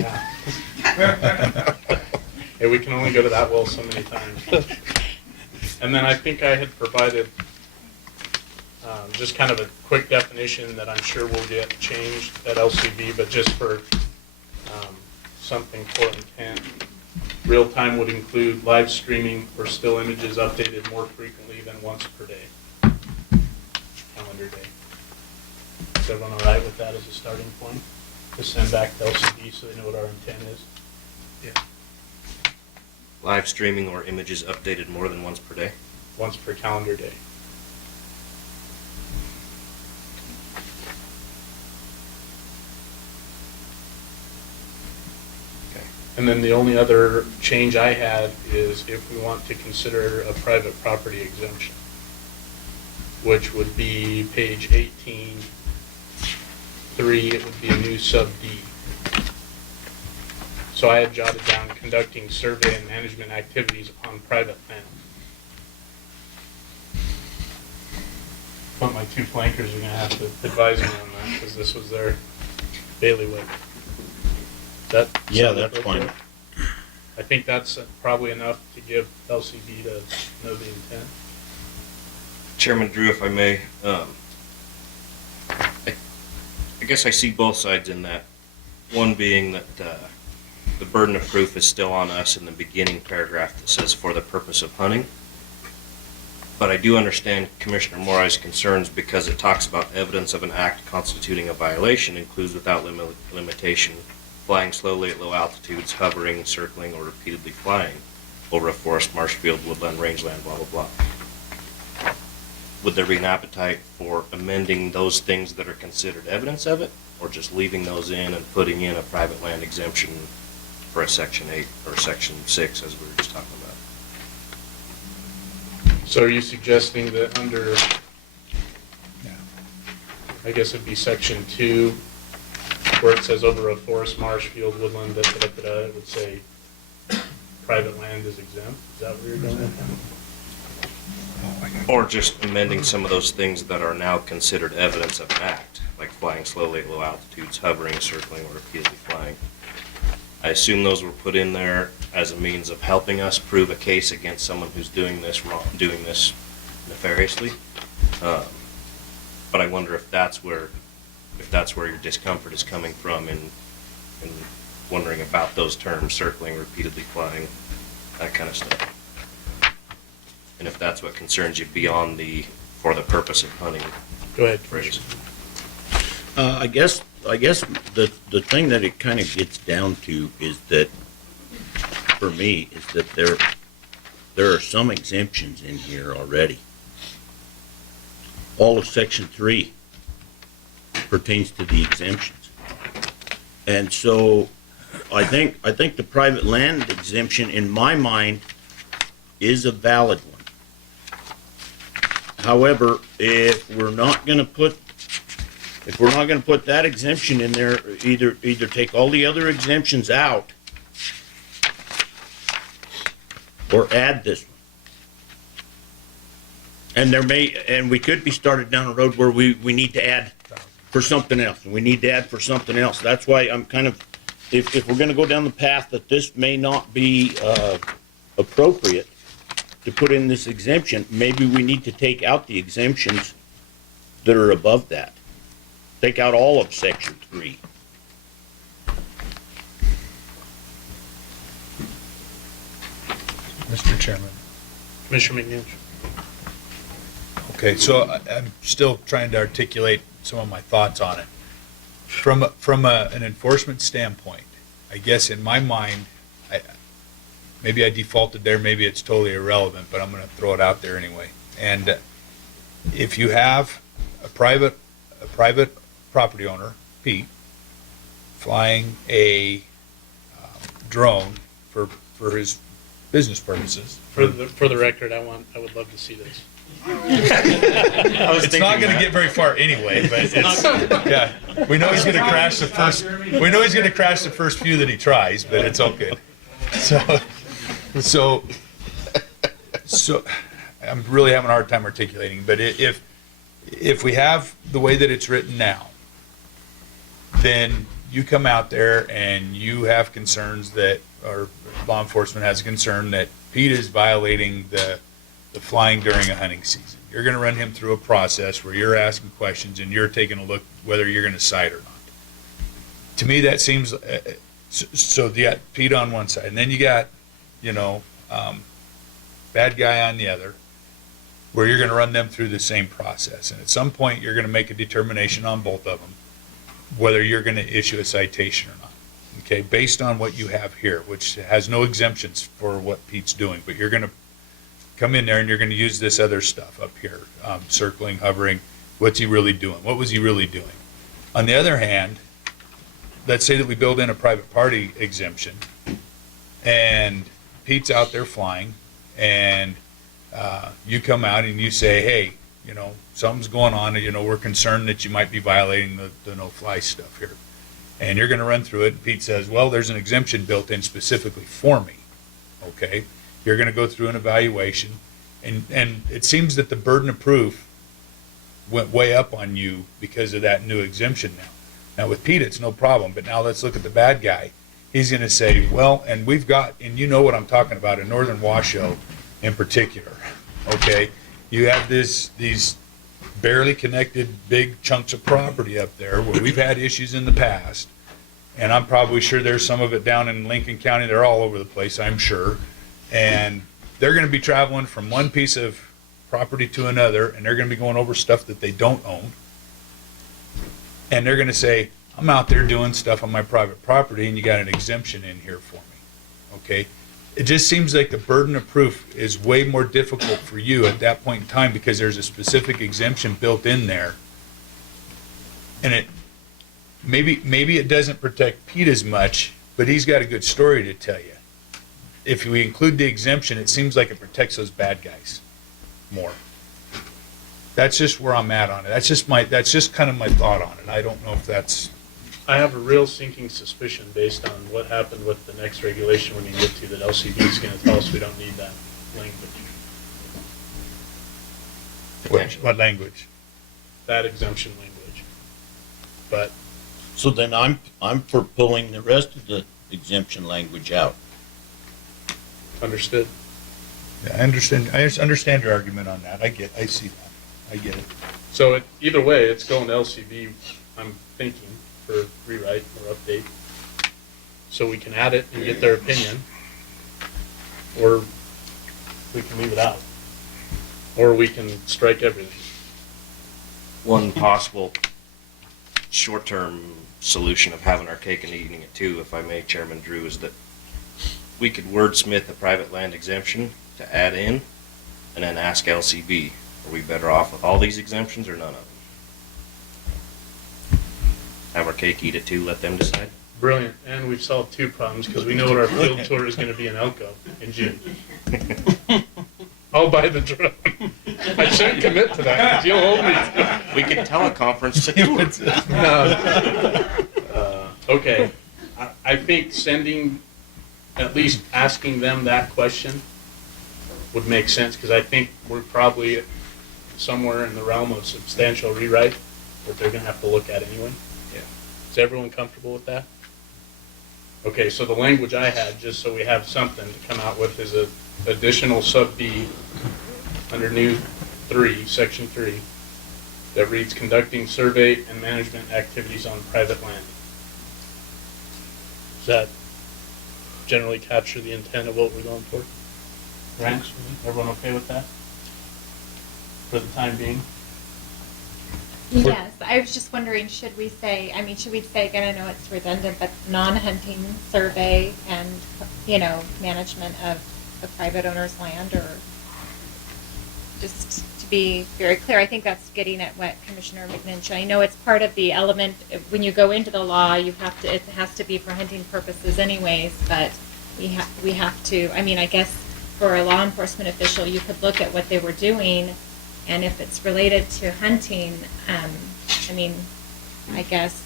Yeah. Hey, we can only go to that well so many times. And then I think I had provided just kind of a quick definition that I'm sure will get changed at LCB, but just for something for intent. Real time would include live streaming or still images updated more frequently than once per day, calendar day. Is everyone all right with that as a starting point? To send back to LCD so they know what our intent is? Yeah. Live streaming or images updated more than once per day? Once per calendar day. Okay. And then the only other change I had is if we want to consider a private property exemption, which would be page 18, 3, it would be a new sub D. So I had jotted down conducting survey and management activities on private land. But my two flankers are going to have to advise me on that because this was their bailiwick. Yeah, that's fine. I think that's probably enough to give LCD to know the intent. Chairman Drew, if I may, I guess I see both sides in that. One being that the burden of proof is still on us in the beginning paragraph that says for the purpose of hunting. But I do understand Commissioner Morai's concerns because it talks about evidence of an act constituting a violation includes without limitation flying slowly at low altitudes, hovering, circling, or repeatedly flying over a forest, marsh, field, woodland, rangeland, blah, blah, blah. Would there be an appetite for amending those things that are considered evidence of it, or just leaving those in and putting in a private land exemption for a Section 8 or Section 6 as we were just talking about? So are you suggesting that under, I guess it'd be Section 2, where it says over a forest, marsh, field, woodland, it would say private land is exempt? Is that where you're going with that? Or just amending some of those things that are now considered evidence of an act, like flying slowly at low altitudes, hovering, circling, or repeatedly flying. I assume those were put in there as a means of helping us prove a case against someone who's doing this wrong, doing this nefariously. But I wonder if that's where your discomfort is coming from in wondering about those terms, circling, repeatedly flying, that kind of stuff. And if that's what concerns you beyond the for the purpose of hunting. Go ahead, phrase. I guess the thing that it kind of gets down to is that, for me, is that there are some exemptions in here already. All of Section 3 pertains to the exemptions. And so I think the private land exemption, in my mind, is a valid one. However, if we're not going to put that exemption in there, either take all the other exemptions out or add this one. And we could be started down a road where we need to add for something else, and we need to add for something else. That's why I'm kind of, if we're going to go down the path that this may not be appropriate to put in this exemption, maybe we need to take out the exemptions that are above that. Take out all of Section 3. Mr. Chairman. Commissioner McNeil. Okay, so I'm still trying to articulate some of my thoughts on it. From an enforcement standpoint, I guess in my mind, maybe I defaulted there, maybe it's totally irrelevant, but I'm going to throw it out there anyway. And if you have a private property owner, Pete, flying a drone for his business purposes. For the record, I would love to see this. It's not going to get very far anyway, but it's, yeah. We know he's going to crash the first. We know he's going to crash the first few that he tries, but it's all good. So I'm really having a hard time articulating. But if we have the way that it's written now, then you come out there and you have concerns that, or law enforcement has a concern that Pete is violating the flying during a hunting season. You're gonna run him through a process where you're asking questions and you're taking a look whether you're gonna cite or not. To me, that seems, so you got Pete on one side, and then you got, bad guy on the other, where you're gonna run them through the same process. And at some point, you're gonna make a determination on both of them, whether you're gonna issue a citation or not. Okay, based on what you have here, which has no exemptions for what Pete's doing, but you're gonna come in there and you're gonna use this other stuff up here, circling, hovering, what's he really doing? What was he really doing? On the other hand, let's say that we build in a private party exemption, and Pete's out there flying, and you come out and you say, hey, something's going on, we're concerned that you might be violating the no-fly stuff here. And you're gonna run through it, and Pete says, well, there's an exemption built in specifically for me, okay? You're gonna go through an evaluation, and it seems that the burden of proof went way up on you because of that new exemption now. Now with Pete, it's no problem, but now let's look at the bad guy. He's gonna say, well, and we've got, and you know what I'm talking about, in northern Washoe in particular, okay? You have these barely connected big chunks of property up there where we've had issues in the past, and I'm probably sure there's some of it down in Lincoln County. They're all over the place, I'm sure. And they're gonna be traveling from one piece of property to another, and they're gonna be going over stuff that they don't own. And they're gonna say, I'm out there doing stuff on my private property, and you got an exemption in here for me, okay? It just seems like the burden of proof is way more difficult for you at that point in time because there's a specific exemption built in there. And it, maybe it doesn't protect Pete as much, but he's got a good story to tell you. If we include the exemption, it seems like it protects those bad guys more. That's just where I'm at on it. That's just kind of my thought on it. I don't know if that's. I have a real sinking suspicion based on what happened with the next regulation when you get to that LCB is gonna tell us we don't need that language, What language? that exemption language. But So then I'm for pulling the rest of the exemption language out. understood. Yeah, I understand. I understand your argument on that. I see that. I get it. So either way, it's going to LCB, I'm thinking, for rewrite or update. So we can add it and get their opinion, or we can leave it out. Or we can strike everything. One possible short-term solution of having our cake and eating it too, if I may, Chairman Drew, is that we could wordsmith a private land exemption to add in and then ask LCB, are we better off with all these exemptions or none of them? Have our cake, eat it too, let them decide? Brilliant, and we've solved two problems, because we know what our field tour is gonna be in Elko in June. I'll buy the drone. I shouldn't commit to that, because you'll hold me to it. We could teleconference the tour. Okay, I think sending, at least asking them that question would make sense, because I think we're probably somewhere in the realm of substantial rewrite that they're gonna have to look at anyway. Yeah. Is everyone comfortable with that? Okay, so the language I had, just so we have something to come out with, is a additional sub B under new 3, section 3, that reads conducting survey and management activities on private land. Does that generally capture the intent of what we're going for? Right? Everyone okay with that? For the time being? Yes, I was just wondering, should we say, again, I know it's redundant, but non-hunting survey and, management of the private owner's land, or just to be very clear, I think that's getting at what Commissioner McNinch, I know it's part of the element, when you go into the law, it has to be for hunting purposes anyways, but we have to, I guess for a law enforcement official, you could look at what they were doing, and if it's related to hunting, I guess,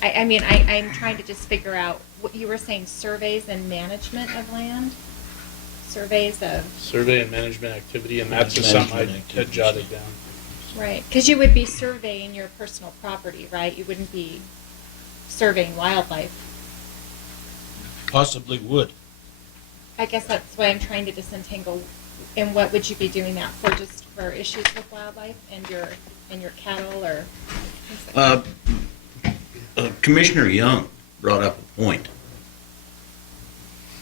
I'm trying to just figure out, what you were saying, surveys and management of land? Surveys of, Survey and management activity, and that's just something I Management had jotted down. right, because you would be surveying your personal property, right? You wouldn't be serving wildlife. Possibly would. I guess that's why I'm trying to disentangle. And what would you be doing that for? Just for issues with wildlife and your cattle or things like that? Commissioner Young brought up a point,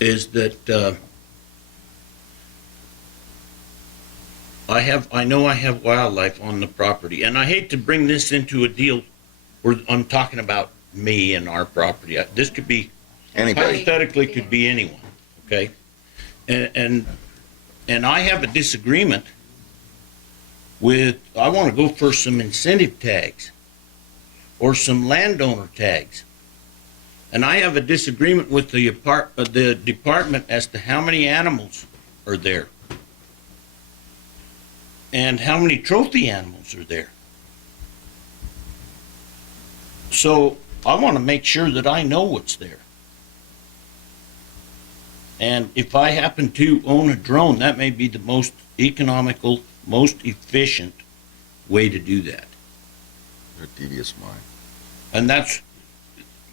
is that I know I have wildlife on the property, and I hate to bring this into a deal where I'm talking about me and our property. This could be, Anybody. hypothetically, could be anyone, okay? And I have a disagreement with, I want to go for some incentive tags or some landowner tags. And I have a disagreement with the department as to how many animals are there and how many trophy animals are there. So I want to make sure that I know what's there. And if I happen to own a drone, that may be the most economical, most efficient way to do that. A devious mind. And that's,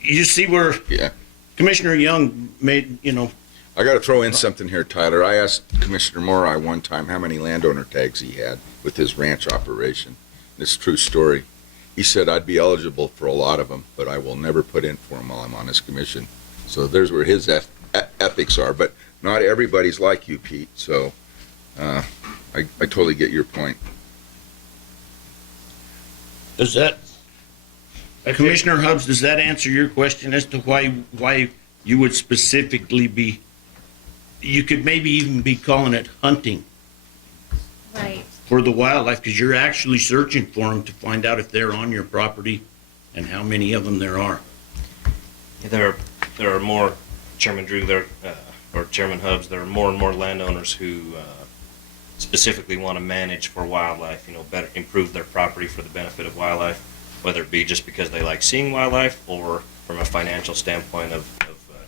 you see where Yeah. Commissioner Young made, I got to throw in something here, Tyler. I asked Commissioner Morai one time how many landowner tags he had with his ranch operation. This is a true story. He said, I'd be eligible for a lot of them, but I will never put in for them while I'm on his commission. So there's where his ethics are. But not everybody's like you, Pete. So I totally get your point. does that, Commissioner Hubbs, does that answer your question as to why you would specifically be, you could maybe even be calling it hunting Right. for the wildlife, because you're actually searching for them to find out if they're on your property and how many of them there are. There are more, Chairman Drew, or Chairman Hubbs, there are more and more landowners who specifically want to manage for wildlife, better improve their property for the benefit of wildlife, whether it be just because they like seeing wildlife or from a financial standpoint of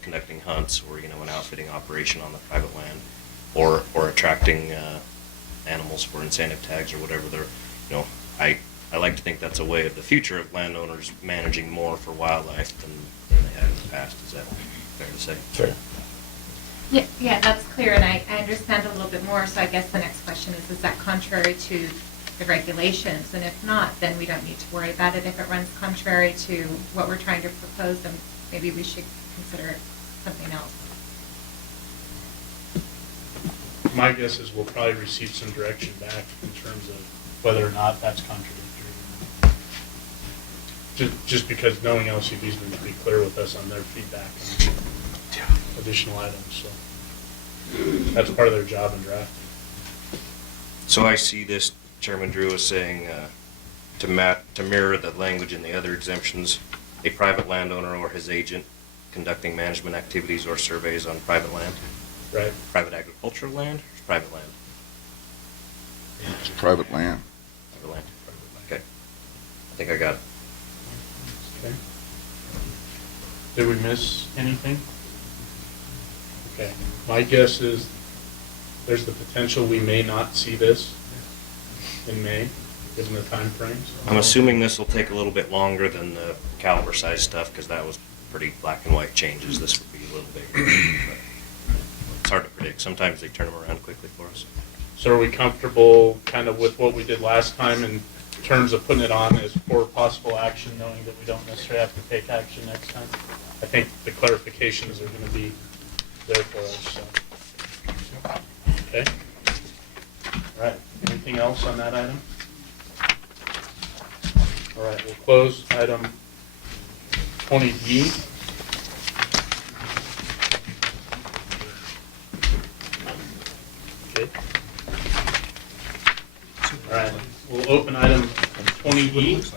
conducting hunts or, an outfitting operation on the private land or attracting animals for incentive tags or whatever they're, I like to think that's a way of the future of landowners managing more for wildlife than they have in the past. Is that fair to say? Fair. Yeah, that's clear, and I understand a little bit more, so I guess the next question is that contrary to the regulations? And if not, then we don't need to worry about it. If it runs contrary to what we're trying to propose, then maybe we should consider something else. My guess is we'll probably receive some direction back in terms of whether or not that's contradictory. Just because knowing LCB's been pretty clear with us on their feedback on additional items, so that's part of their job in drafting. So I see this, Chairman Drew, is saying to mirror the language in the other exemptions, a private landowner or his agent conducting management activities or surveys on private land, Right? private agricultural land, or private land? It's private land. Private land. Okay. I think I got it. Okay. Did we miss anything? Okay. My guess is there's the potential we may not see this in May, given the time frames. I'm assuming this will take a little bit longer than the caliber size stuff, because that was pretty black and white changes. This would be a little bigger. But it's hard to predict. Sometimes they turn them around quickly for us. So are we comfortable kind of with what we did last time in terms of putting it on as for possible action, knowing that we don't necessarily have to take action next time? I think the clarifications are going to be there for us, so. Okay. All right. Anything else on that item? All right, we'll close item 20D. Okay. All right, we'll open item 20E.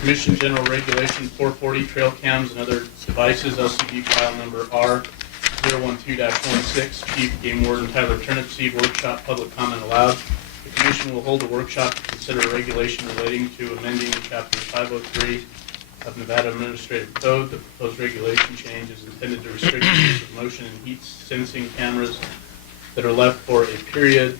Commission General Regulation 440, trail cams and other devices, LCD file number R012-16, Chief Game Warden Tyler Turnipseed, workshop, public comment allowed. The commission will hold a workshop to consider a regulation relating to amending Chapter 503 of Nevada Administrative Code. The proposed regulation change is intended to restrict the use of motion and heat sensing cameras that are left for a period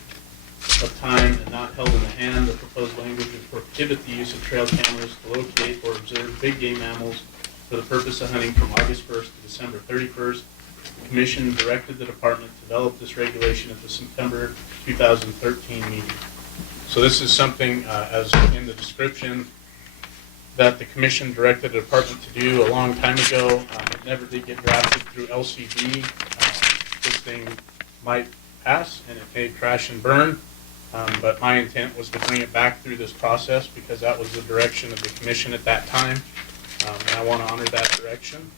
of time and not held in the hand. The proposed language would prohibit the use of trail cameras to locate or observe big game mammals for the purpose of hunting from August 1st to December 31st. The Commission directed the department to develop this regulation at the September 2013 meeting. So this is something, as in the description, that the Commission directed the department to do a long time ago. It never did get drafted through LCB. This thing might pass and it may crash and burn, but my intent was to bring it back through this process because that was the direction of the Commission at that time, and I want to honor that direction.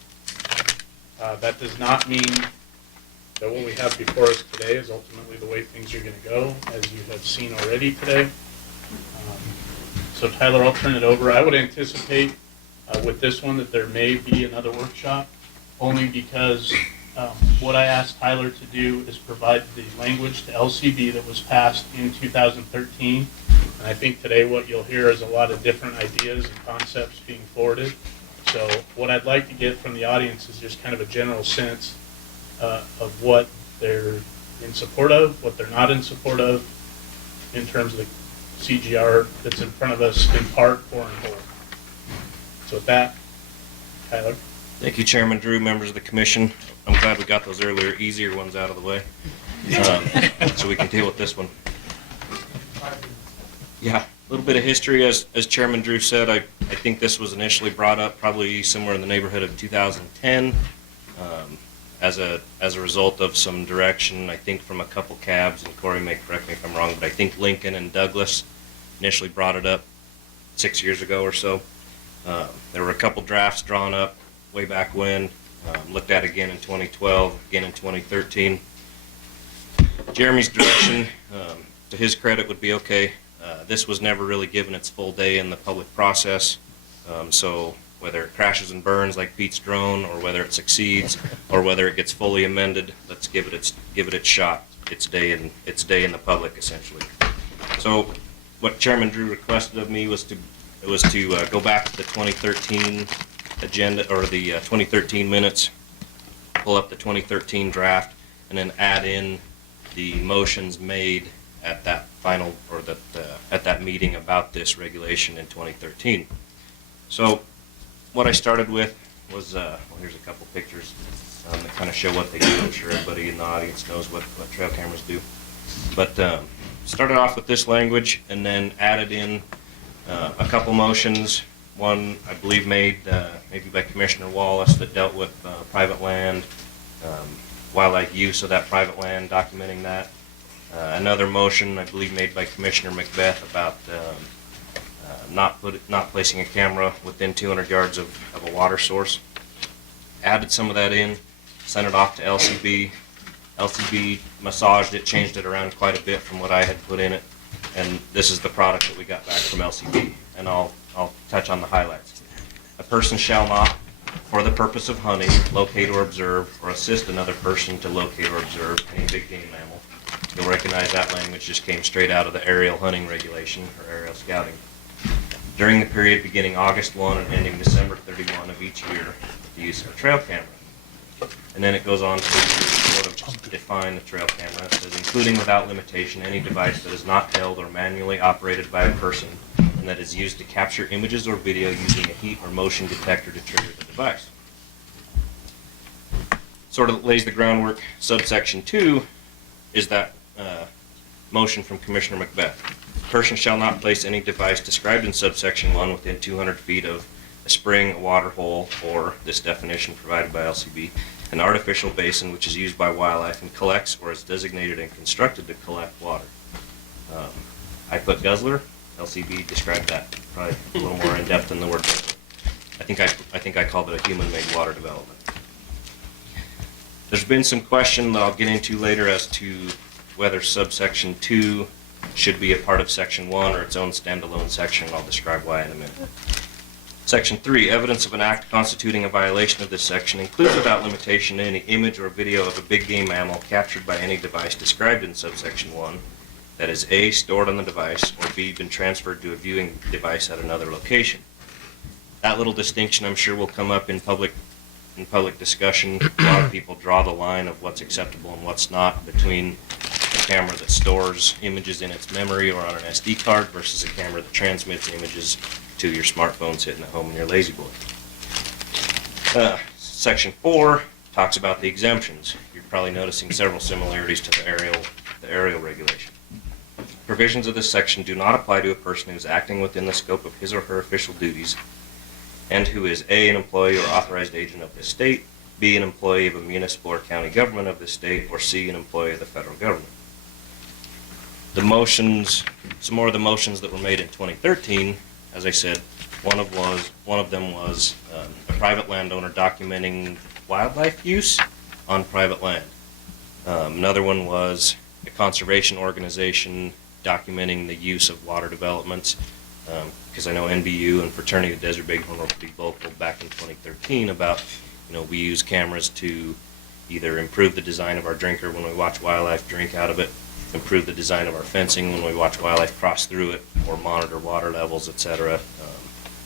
That does not mean that what we have before us today is ultimately the way things are going to go, as you have seen already today. So Tyler, I'll turn it over. I would anticipate with this one that there may be another workshop, only because what I asked Tyler to do is provide the language to LCB that was passed in 2013. And I think today what you'll hear is a lot of different ideas and concepts being forwarded. So what I'd like to get from the audience is just kind of a general sense of what they're in support of, what they're not in support of, in terms of the CGR that's in front of us in part or in whole. So with that, Tyler. Thank you, Chairman Drew, members of the commission. I'm glad we got those earlier, easier ones out of the way, so we can deal with this one. Yeah, a little bit of history. As Chairman Drew said, I think this was initially brought up probably somewhere in the neighborhood of 2010 as a result of some direction, I think, from a couple cabs, and Corey may correct me if I'm wrong, but I think Lincoln and Douglas initially brought it up 6 years ago or so. There were a couple drafts drawn up way back when, looked at again in 2012, again in 2013. Jeremy's direction, to his credit, would be okay. This was never really given its full day in the public process, so whether it crashes and burns like Pete's drone, or whether it succeeds, or whether it gets fully amended, let's give it its shot, its day in the public, essentially. So what Chairman Drew requested of me was to go back to the 2013 agenda, or the 2013 minutes, pull up the 2013 draft, and then add in the motions made at that final, or at that meeting about this regulation in 2013. So what I started with was, well, here's a couple pictures that kind of show what they do. I'm sure everybody in the audience knows what trail cameras do. But started off with this language and then added in a couple motions. One, I believe, made maybe by Commissioner Wallace, that dealt with private land, wildlife use of that private land, documenting that. Another motion, I believe, made by Commissioner Macbeth about not placing a camera within 200 yards of a water source. Added some of that in, sent it off to LCB. LCB massaged it, changed it around quite a bit from what I had put in it, and this is the product that we got back from LCB. And I'll touch on the highlights. A person shall not, for the purpose of hunting, locate or observe, or assist another person to locate or observe any big game mammal. You'll recognize that language just came straight out of the aerial hunting regulation, or aerial scouting. During the period beginning August 1 and ending December 31 of each year, the use of a trail camera. And then it goes on to sort of just define the trail camera. It says, including without limitation any device that is not held or manually operated by a person and that is used to capture images or video using a heat or motion detector to trigger the device. Sort of lays the groundwork. Subsection 2 is that motion from Commissioner Macbeth. Person shall not place any device described in subsection 1 within 200 feet of a spring, a water hole, or, this definition provided by LCB, an artificial basin which is used by wildlife and collects or is designated and constructed to collect water. I put guzzler. LCB described that probably a little more in depth than the word guzzler. I think I called it a human-made water development. There's been some question that I'll get into later as to whether subsection 2 should be a part of section 1 or its own standalone section. I'll describe why in a minute. Section 3, evidence of an act constituting a violation of this section includes without limitation any image or video of a big game mammal captured by any device described in subsection 1 that is A, stored on the device, or B, been transferred to a viewing device at another location. That little distinction, I'm sure, will come up in public discussion. A lot of people draw the line of what's acceptable and what's not between a camera that stores images in its memory or on an SD card versus a camera that transmits images to your smartphone sitting at home in your lazy boy. Section 4 talks about the exemptions. You're probably noticing several similarities to the aerial regulation. Provisions of this section do not apply to a person who is acting within the scope of his or her official duties and who is A, an employee or authorized agent of the state, B, an employee of a municipal or county government of the state, or C, an employee of the federal government. The motions, some more of the motions that were made in 2013, as I said, one of them was a private landowner documenting wildlife use on private land. Another one was a conservation organization documenting the use of water developments, because I know NBU and Fraternity of Desert Bighorn were pretty vocal back in 2013 about, we use cameras to either improve the design of our drinker when we watch wildlife drink out of it, improve the design of our fencing when we watch wildlife cross through it, or monitor water levels, etc.,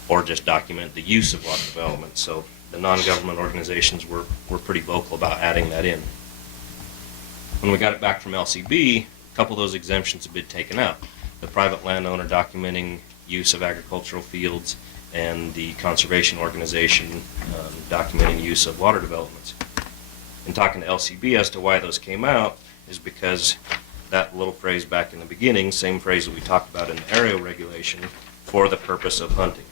or just document the use of water development. So the non-government organizations were pretty vocal about adding that in. When we got it back from LCB, a couple of those exemptions have been taken out. The private landowner documenting use of agricultural fields and the conservation organization documenting use of water developments. In talking to LCB as to why those came out is because that little phrase back in the beginning, same phrase that we talked about in the aerial regulation, for the purpose of hunting.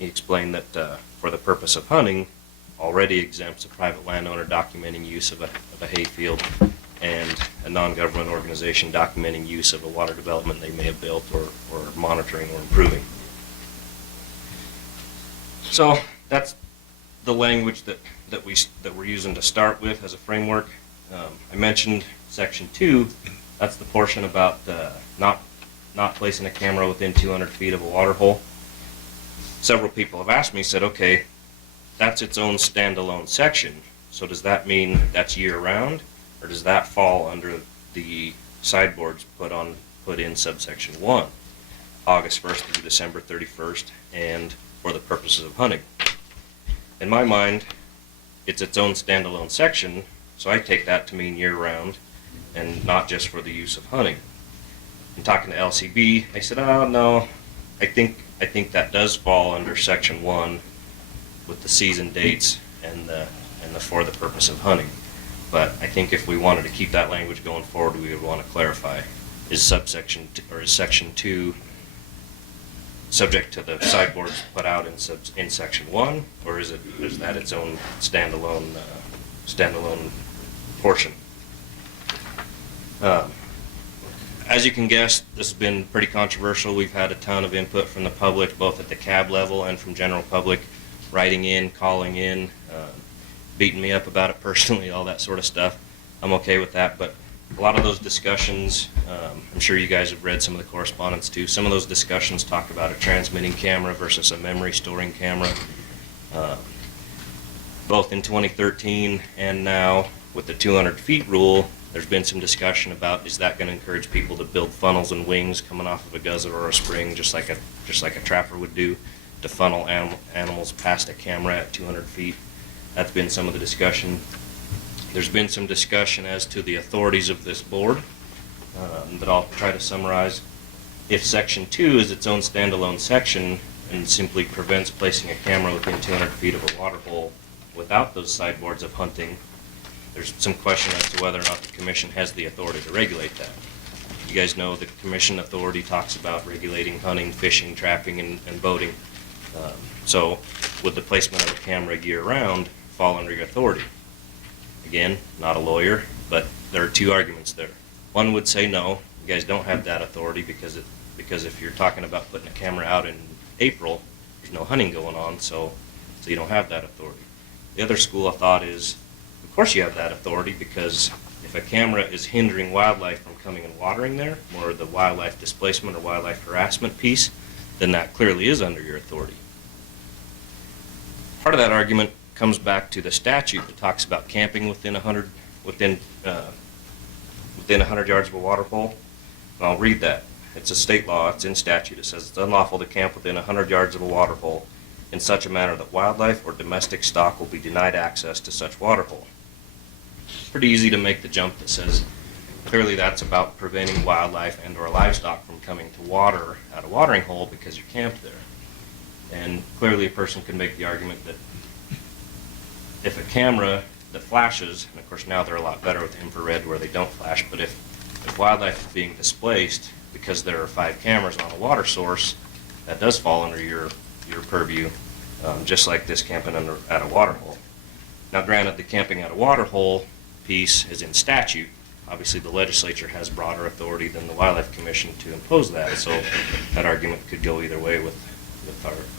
He explained that for the purpose of hunting already exempts a private landowner documenting use of a hay field and a non-government organization documenting use of a water development they may have built or monitoring or improving. So that's the language that we're using to start with as a framework. I mentioned Section 2. That's the portion about not placing a camera within 200 feet of a water hole. Several people have asked me, said, okay, that's its own standalone section. So does that mean that's year-round, or does that fall under the sideboards put in subsection 1, August 1st through December 31st, and for the purposes of hunting? In my mind, it's its own standalone section, so I take that to mean year-round and not just for the use of hunting. In talking to LCB, they said, oh, no, I think that does fall under section 1 with the season dates and the for the purpose of hunting. But I think if we wanted to keep that language going forward, we would want to clarify, is section 2 subject to the sideboards put out in section 1, or is that its own standalone portion? As you can guess, this has been pretty controversial. We've had a ton of input from the public, both at the cab level and from general public, writing in, calling in, beating me up about it personally, all that sort of stuff. I'm okay with that, but a lot of those discussions, I'm sure you guys have read some of the correspondence too, some of those discussions talk about a transmitting camera versus a memory storing camera. Both in 2013 and now with the 200 feet rule, there's been some discussion about, is that going to encourage people to build funnels and wings coming off of a guzzler or a spring, just like a trapper would do, to funnel animals past a camera at 200 feet. That's been some of the discussion. There's been some discussion as to the authorities of this board that I'll try to summarize. If Section 2 is its own standalone section and simply prevents placing a camera within 200 feet of a water hole without those sideboards of hunting, there's some question as to whether or not the commission has the authority to regulate that. You guys know the commission authority talks about regulating hunting, fishing, trapping, and boating. So would the placement of a camera year-round fall under your authority? Again, not a lawyer, but there are two arguments there. One would say no, you guys don't have that authority because if you're talking about putting a camera out in April, there's no hunting going on, so you don't have that authority. The other school of thought is, of course you have that authority, because if a camera is hindering wildlife from coming and watering there, or the wildlife displacement or wildlife harassment piece, then that clearly is under your authority. Part of that argument comes back to the statute that talks about camping within 100 yards of a water hole. And I'll read that. It's a state law. It's in statute. It says it's unlawful to camp within 100 yards of a water hole in such a manner that wildlife or domestic stock will be denied access to such water hole. It's pretty easy to make the jump that says clearly that's about preventing wildlife and or livestock from coming to water at a watering hole because you're camped there. And clearly a person could make the argument that if a camera that flashes, and of course now they're a lot better with infrared where they don't flash, but if wildlife is being displaced because there are 5 cameras on a water source, that does fall under your purview, just like this camping at a water hole. Now granted, the camping at a water hole piece is in statute. Obviously the legislature has broader authority than the Wildlife Commission to impose that, so that argument could go either way with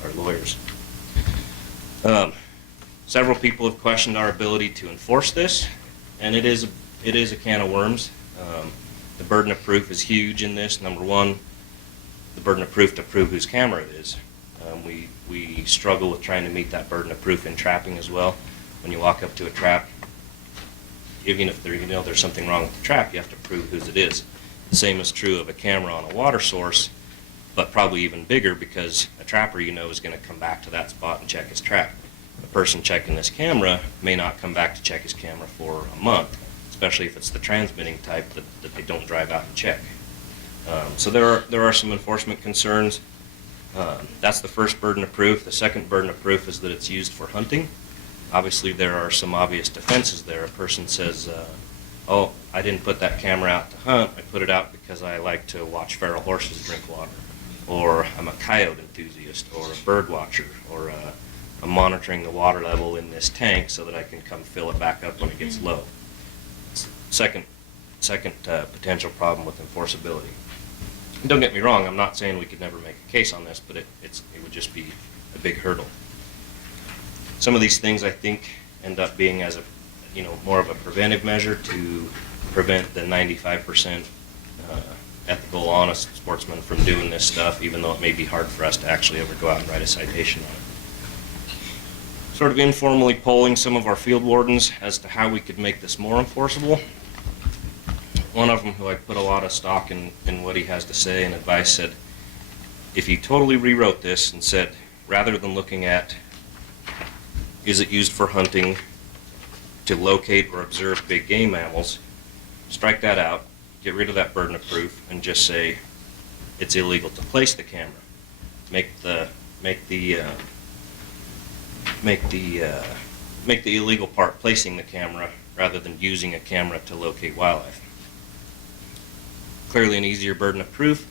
our lawyers. Several people have questioned our ability to enforce this, and it is a can of worms. The burden of proof is huge in this. Number one, the burden of proof to prove whose camera it is. We struggle with trying to meet that burden of proof in trapping as well. When you walk up to a trap, even if there's something wrong with the trap, you have to prove whose it is. The same is true of a camera on a water source, but probably even bigger, because a trapper is going to come back to that spot and check his trap. The person checking this camera may not come back to check his camera for a month, especially if it's the transmitting type that they don't drive out and check. So there are some enforcement concerns. That's the first burden of proof. The second burden of proof is that it's used for hunting. Obviously there are some obvious defenses there. A person says, oh, I didn't put that camera out to hunt, I put it out because I like to watch feral horses drink water, or I'm a coyote enthusiast, or a bird watcher, or I'm monitoring the water level in this tank so that I can come fill it back up when it gets low. Second potential problem with enforceability. And don't get me wrong, I'm not saying we could never make a case on this, but it would just be a big hurdle. Some of these things I think end up being as more of a preventive measure to prevent the 95% ethical, honest sportsman from doing this stuff, even though it may be hard for us to actually ever go out and write a citation on it. Sort of informally polling some of our field wardens as to how we could make this more enforceable. One of them, who I put a lot of stock in what he has to say and advice, said, if you totally rewrote this and said, rather than looking at is it used for hunting to locate or observe big game mammals, strike that out, get rid of that burden of proof, and just say it's illegal to place the camera. Make the illegal part placing the camera rather than using a camera to locate wildlife. Clearly an easier burden of proof.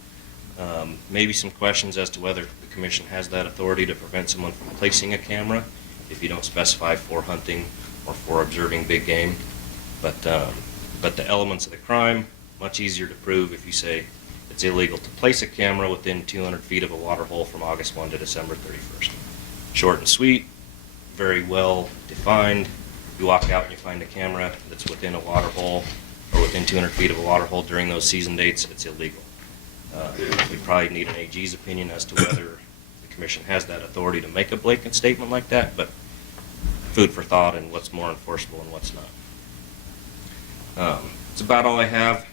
Maybe some questions as to whether the commission has that authority to prevent someone from placing a camera if you don't specify for hunting or for observing big game. But the elements of the crime, much easier to prove if you say it's illegal to place a camera within 200 feet of a water hole from August 1 to December 31st. Short and sweet, very well defined. You walk out and you find a camera that's within a water hole or within 200 feet of a water hole during those season dates, it's illegal. We probably need an AG's opinion as to whether the commission has that authority to make a blanket statement like that, but food for thought and what's more enforceable and what's not. It's about all I have.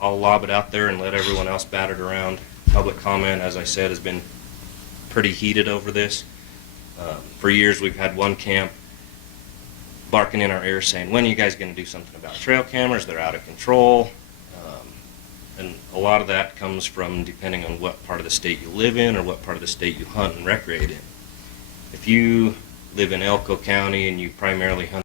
I'll lob it out there and let everyone else bat it around. Public comment, as I said, has been pretty heated over this. For years we've had one camp barking in our ears saying, when are you guys going to do something about trail cameras? They're out of control. And a lot of that comes from depending on what part of the state you live in or what part of the state you hunt and recreate in. If you live in Elko County and you primarily hunt